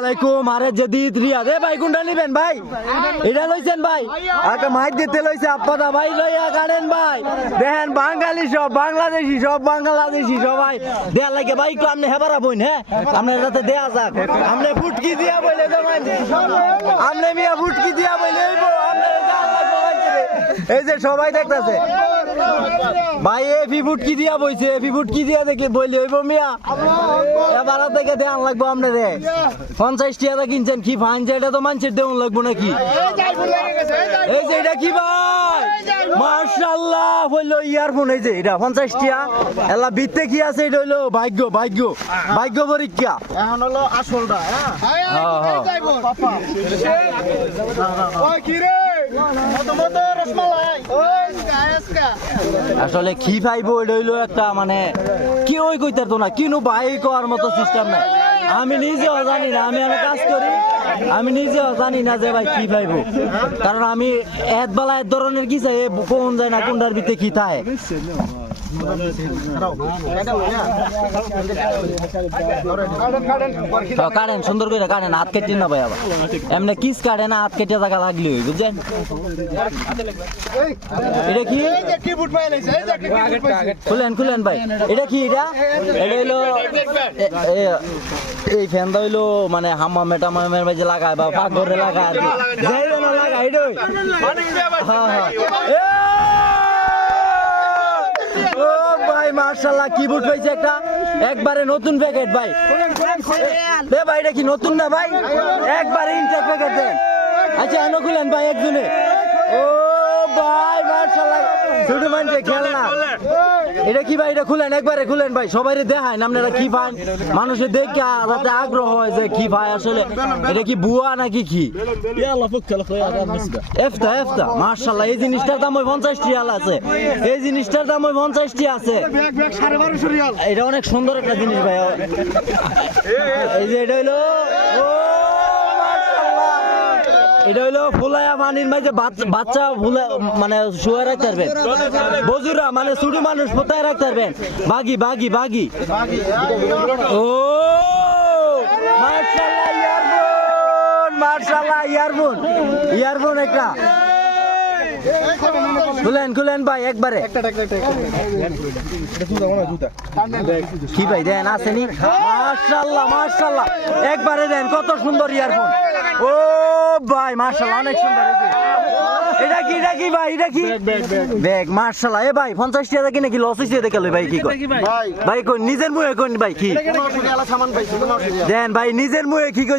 আলাইকুম। আরে জেদিদ রিয়াদ এ ভাই কোনটা নিবেন ভাই? এটা লইছেন ভাই? আগে মাইক দিতে লইছে আপাদা ভাই লইয়া গাড়েন ভাই। দেখেন বাঙালি সব বাংলাদেশি সবাই দেয়া লাগে ভাই একটু আপনি হেবারা বইন। হ্যাঁ আপনার এটাতে দেয়া যাক। আপনি ফুটকি দিয়া বইলে দেবেন, আপনি মিয়া ফুটকি দিয়া বইলে এই যে সবাই দেখতেছে ভাই এফি ফুটকি দিয়া বইছে, এফি ফুটকি দিয়া দেখলে বইলে হইব মিয়া। এবার থেকে দেওয়ান লাগবো আপনার 50 টাকা কিনছেন কি ফানছে, এটা তো মানুষের দেওয়ান লাগবো নাকি? এই যে এটা কি ভাই মাশাআল্লাহ হইলো ইয়ারফোন, এই যে এটা 50 টাকা। এলা বিতে কি আছে এটা হইলো ভাগ্য পরীক্ষা। এখন হলো আসলটা। আসলে কি পাইবো এটা হইলো একটা মানে কি ওই কইতার তো না কিনু ভাই করার মতো সিস্টেম নাই। আমি নিজেও জানি না, আমি কাজ করি, আমি নিজেও জানি না যে ভাই কি পাইবো, কারণ আমি এত বেলা এক ধরনের কি চাই কোন যায় না কোনটার ভিতরে কি থাকে। কাটেন সুন্দর করে কাটেন, হাত কেটে না ভাই। আবার এমনি কিস কাটে না, হাত কেটে থাকা লাগলি বুঝছেন। এটা কি খুলেন ভাই, এটা কি? এটা হইলো এই ফ্যানটা হইলো মানে হাম্মামে টামামের মাঝে লাগায় বা পাকঘরে লাগায় আর কি, লাগায় এটা। ও ভাই মাশাআল্লাহ কি বুট পাইছে একটা, একবারে নতুন প্যাকেট ভাই। দে ভাই এটা কি নতুন না ভাই? একবারে ইনটেক প্যাকেট দেন। আচ্ছা এনো খুলেন ভাই একজনে। ও ভাই মাশাআল্লাহ ছোট মানুষ খেলনা। এটা কি ভাই? এটা খুলেন, একবারে খুলেন ভাই, সবাইরে দেখায় না আপনারা কি পান, মানুষের দেখে যাতে আগ্রহ হয় যে কি ভাই আসলে এটা কি বুয়া নাকি কি। এফতা মাশাআল্লাহ এই জিনিসটার দাম ওই 50 টাকা আছে, এই জিনিসটার দাম ওই 50 টাকা আছে। এটা অনেক সুন্দর একটা জিনিস ভাই। এই যে এটা হইলো এটা হইলো ফুলায়া পানির মাঝে বাচ্চা ফুলা মানে শুয়ে রাখতে পারবেন, বজুরা মানে ছোট মানুষ ফোটায় রাখতে পারবেন। বাগি ও মাশাআল্লাহ ইয়ারফোন একটা খুলেন ভাই একবারে। কি ভাই দেন আসেনি? মাশাআল্লাহ একবারে দেন, কত সুন্দর ইয়ারফোন। ও ভাই মাশাআল্লাহ অনেক সুন্দর। এটা কি ভাই? এটা কি ব্যাগ? মাশাআল্লাহ এ ভাই 50 টাকা কিনে কি লস হইছে দেখে লই ভাই? কি কই ভাই কোন নিজের মুখে কোন ভাই কি দেন ভাই নিজের মুখে কি